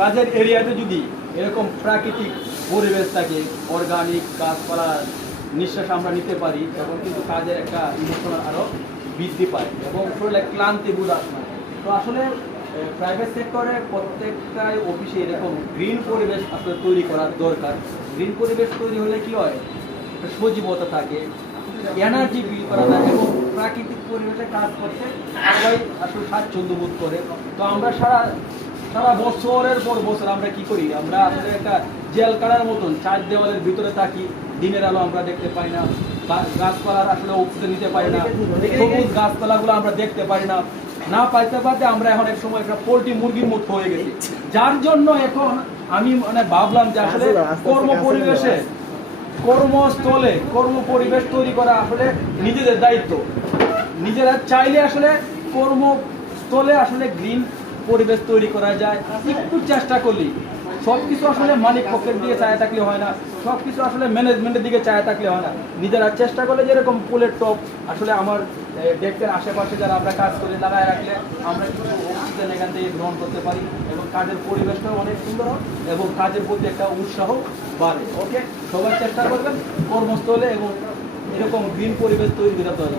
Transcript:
কাজের এরিয়াতে যদি এরকম প্রাকৃতিক পরিবেশ থাকে, অর্গানিক গাছপালা নিঃশ্বাস আমরা নিতে পারি, তখন কিন্তু কাজের একটা ইমোশনাল আরও বৃদ্ধি পায় এবং শরীরে ক্লান্তি বোধ আসে না। তো আসলে প্রাইভেট সেক্টরে প্রত্যেকটাই অফিসে এরকম গ্রিন পরিবেশ আসলে তৈরি করার দরকার। গ্রিন পরিবেশ তৈরি হলে কি হয়, একটা সজীবতা থাকে, এনার্জি ফিল করা যায় এবং প্রাকৃতিক পরিবেশে কাজ করতে সবাই আসলে স্বাচ্ছন্দ্য বোধ করে। তো আমরা সারা সারা বছরের পর বছর আমরা কি করি, আমরা আসলে একটা জেল কাটার মতন চার দেওয়ালের ভিতরে থাকি, দিনের আলো আমরা দেখতে পাই না, গাছপালার আসলে অক্সিজেন নিতে পারি না, সবুজ গাছপালাগুলো আমরা দেখতে পারি না, না পাইতে পারতে আমরা এখন এক সময় একটা পোল্ট্রি মুরগির মতো হয়ে গেছি। যার জন্য এখন আমি মানে ভাবলাম যে আসলে কর্ম পরিবেশে, কর্মস্থলে কর্ম পরিবেশ তৈরি করা আসলে নিজেদের দায়িত্ব। নিজেরা চাইলে আসলে কর্মস্থলে আসলে গ্রিন পরিবেশ তৈরি করা যায়, একটু চেষ্টা করলেই। সব কিছু আসলে মালিক পক্ষের দিকে চায় থাকলে হয় না, সব কিছু আসলে ম্যানেজমেন্টের দিকে চায় থাকলে হয় না। নিজেরা চেষ্টা করলে যেরকম ফুলের টপ আসলে আমার ডেস্কের আশেপাশে যারা আমরা কাজ করে লাগায় রাখলে আমরা কিছু অক্সিজেন এখান থেকে গ্রহণ করতে পারি এবং কাজের পরিবেশটাও অনেক সুন্দর হয় এবং কাজের প্রতি একটা উৎসাহ বাড়ে। ওকে, সবাই চেষ্টা করবেন কর্মস্থলে এবং এরকম গ্রিন পরিবেশ তৈরি করতে হবে।